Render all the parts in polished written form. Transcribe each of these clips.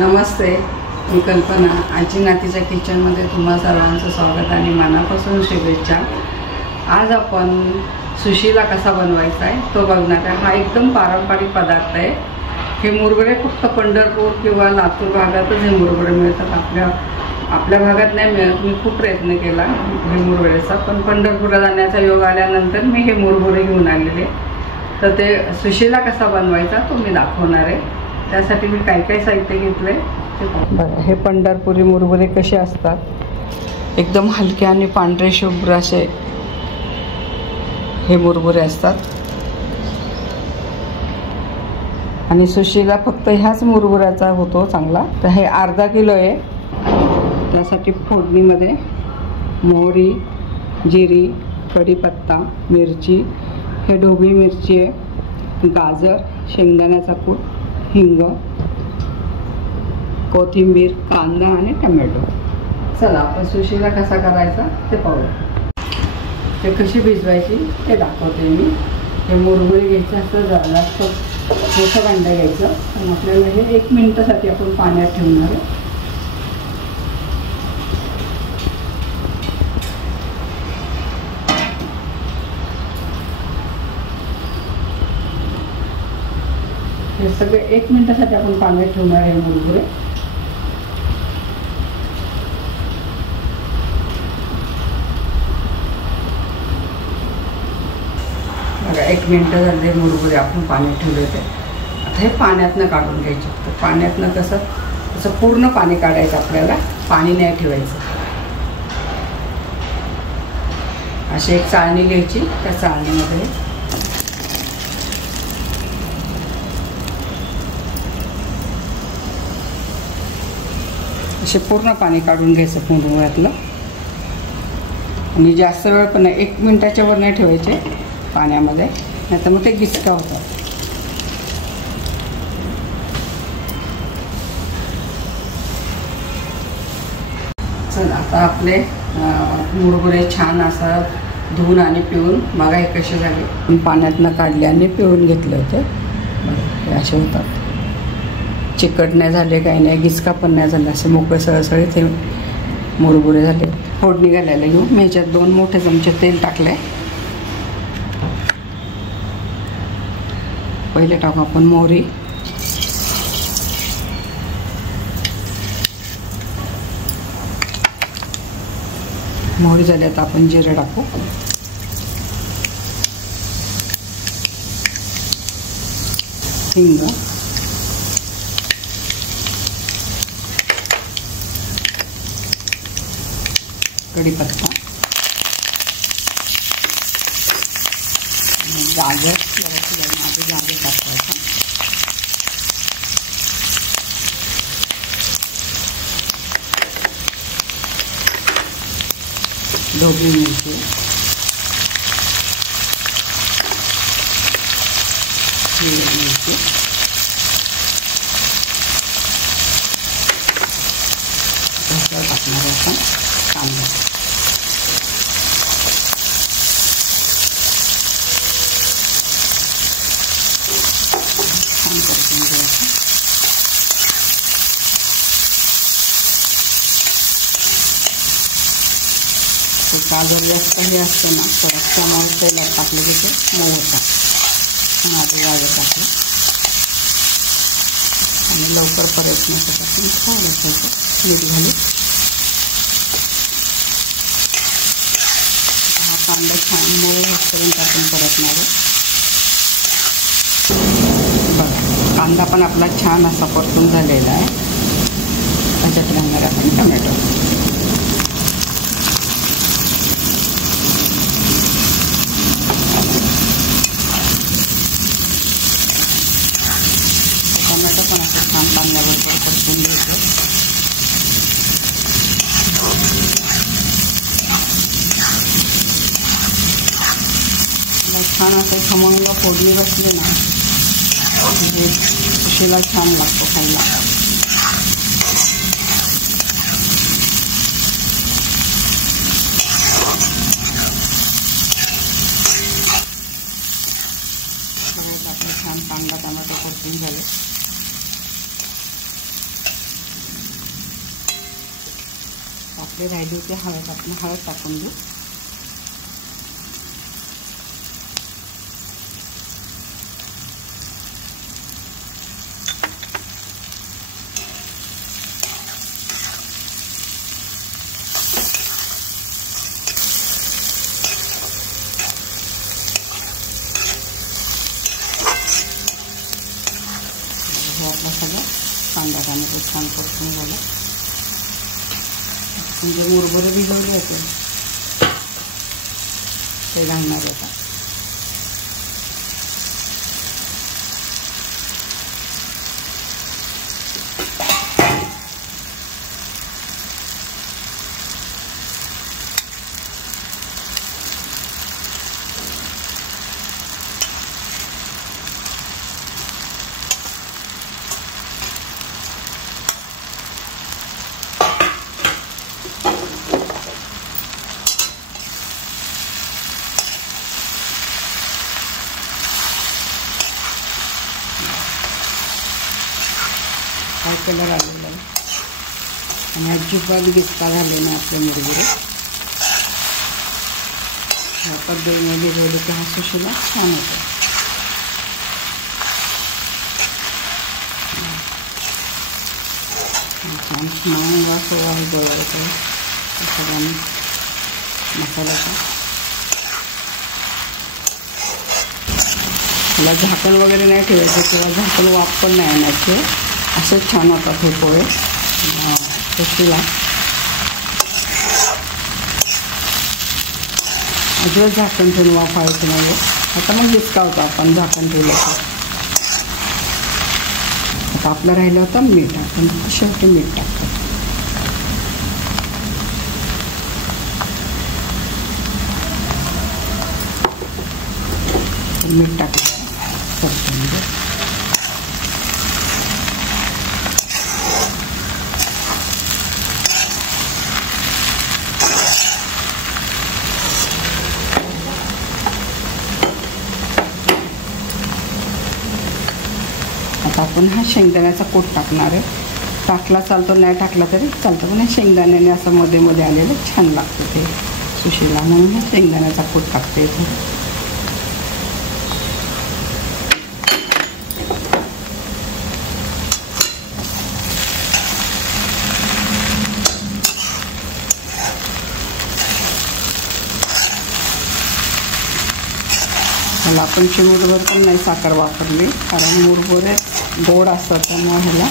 नमस्ते, मी कल्पना. आजी नातीच्या किचनमध्ये तुम्हा सर्वांचं स्वागत आणि मनापासून शुभेच्छा. आज आपण सुशीला कसा बनवायचा आहे तो बघणार आहे. हा एकदम पारंपरिक पदार्थ आहे. हे मुरगुडे फक्त पंढरपूर किंवा लातूर भागातच हे मुरगुडे मिळतात. आपल्या भागात नाही मिळत. मी खूप प्रयत्न केला हे मुरगुड्याचा, पण पंढरपूरला जाण्याचा योग आल्यानंतर मी हे मुरगुडे घेऊन आलेले. तर ते सुशीला कसा बनवायचा तो मी दाखवणार आहे. त्यासाठी मी काय काय साहित्य घेतले ते बघा. हे पंढरपुरी मुरगुडे कसे असतात, एकदम हलके आणि पांढरे शुभ्र असे हे मुरगुडे असतात. आणि सुशीला फक्त ह्याच मुरगुड्याचा होतो चांगला. तर हे अर्धा किलो आहे. त्यासाठी फोडणीमध्ये मोहरी, जिरी, कढीपत्ता, मिरची, हे ढोबळी मिरची आहे, गाजर, शेंगदाण्याचा कूट, हिंग, कोथिंबीर, कांदा आणि टमॅटो. चला आपण सुशीला कसा करायचा ते पाहूया. ते कशी भिजवायची ते दाखवते मी. हे मुरगुडे घ्यायचं असं जास्त मोठं भांडं घ्यायचं आणि आपल्याला हे 1 मिनिटासाठी आपण पाण्यात ठेवणार आहे. हे सगळे 1 मिनिटासाठी आपण पाण्यात ठेवणार आहे मुरगुडे. बघा 1 मिनिट झाले मुरगुडे आपण पाण्यात ठेवले होते. आता हे पाण्यातनं काढून घ्यायचे. तर पाण्यातनं कसं पूर्ण पाणी काढायचं आपल्याला, पाणी नाही ठेवायचं. अशी एक चाळणी घ्यायची. त्या चाळणीमध्ये असे पूर्ण पाणी काढून घ्यायचं मुरगुड्यातलं. आणि जास्त वेळ पण नाही, 1 मिनिटाच्या वर नाही ठेवायचे पाण्यामध्ये, नाही तर मग ते गिचका होतात. चला आता आपले मुरगुडे छान असं धुवून आणि पिळून बघा हे कसे झाले. पाण्यातनं काढले आणि पिळून घेतले होते. हे असे होतात. चिकट नाही झाले, काही नाही, गिचका पण नाही झाला. असे मोकळे सळसळीत ते मुरगुडे झाले. फोडणी घालायला घेऊ. मी ह्याच्यात 2 मोठे चमचे तेल टाकले. पहिले टाकू आपण मोहरी, मोहरी झाली. आता आपण जिरे टाकू. हिंग, कढीपत्ता, गाजर, गाजर टाकायचं. ढोबळी मिरची, हिरवी मिरची, टाकणार आपण कांदा. छान परतून घ्यायचं. ते गाजर जास्त हे असतं ना, तर त्यामुळे तेलात टाकलं की ते मऊ होतं. पण आधी गाजर टाकलं आणि लवकर परतण्यासाठी आपण थोडंसं मीठ घालू. हा कांदा छान मऊ होईपर्यंत आपण परतणार आहे. बघा कांदा पण आपला छान असा परतून झालेला आहे. त्याच्यात घालणार आपण टमॅटो. टमॅटो पण असं छान कांद्याबरोबर परतून घ्यायचं. छान असं खमंग फोडणी बसली ना, म्हणजे सुशीला छान लागतो खायला. छान कांदा टमाटो परतून झाले. आपली राहिली होती हळद, आपण हळद टाकून देऊ. आपला सगळं कांदा टोमॅटो छान परतून झालं. म्हणजे मुरमुरे भिजवले होते ते घालणार होता. काय कलर आलेला आहे आणि अजिबात गिचका झाले ना आपले मुरमुरे. ह्या पद्धतीने भिजवले की हा सुशीला छान होतो. छान स्मॅन वास आहे गोळायचा सगळ्यांनी मसाल्याचा. त्याला झाकण वगैरे नाही ठेवायचं किंवा झाकण वाफ पण नाही आणायचे. असंच छान होतात हे पोहे सुशीला. अजिबात झाकण ठेवून वाफायचं नाही. आता मग गिचका होता आपण झाकण ठेवलं तर. आता आपलं राहिलं होतं मीठ, आपण शेवटी मीठ टाकतो. मीठ टाकायचं परतून. आता आपण हा शेंगदाण्याचा कूट टाकणार आहे. टाकला चालतो, नाही टाकला तरी चालतं, पण शेंगदाण्याने असं मध्ये मध्ये आलेलं छान लागतं ते सुशीला, म्हणून हा शेंगदाण्याचा कूट टाकते इथे. ह्याला आपण चिमूटभर पण नाही साखर वापरली, कारण मुरमुरे गोड असतात त्यामुळे ह्याला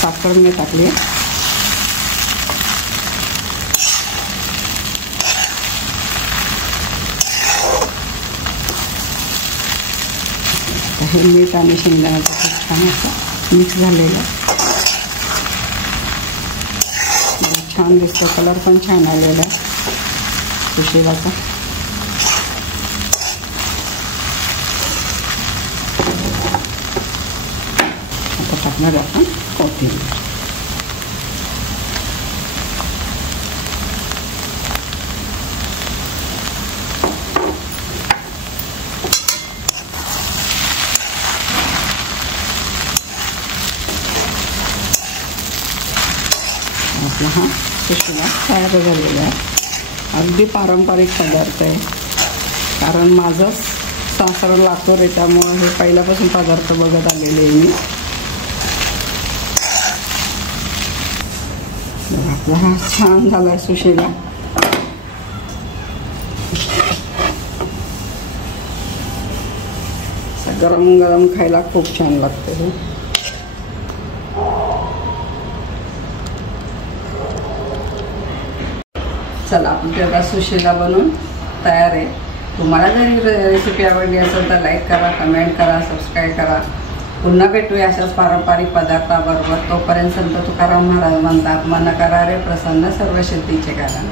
साखर नाही टाकली. हे मीठ आणि शेंगदाण्याचं खूप छान असं मिक्स झालेलं छान दिसतं. कलर पण छान आलेला आहे सुशीलाचा. टाकणार आपण कोथिंबीर. आपला हा सुशीला तयार झालेला आहे. अगदी पारंपरिक पदार्थ आहे, कारण माझं सासर लातूर आहे त्यामुळे हे पहिल्यापासून पदार्थ बघत आलेले आहे मी. आपला हा छान झाला सुशीला. गरम गरम खायला खूप छान लागते हे. चला आपली आता सुशीला बनवून तयार आहे. तुम्हाला जरी रेसिपी आवडली असेल तर लाईक करा, कमेंट करा, सबस्क्राईब करा. पुन्हा भेटूया अशाच पारंपरिक पदार्थाबरोबर. तोपर्यंत संत तुकाराम महाराज म्हणतात, मन करा रे प्रसन्न सर्व सिद्धीचे कारण.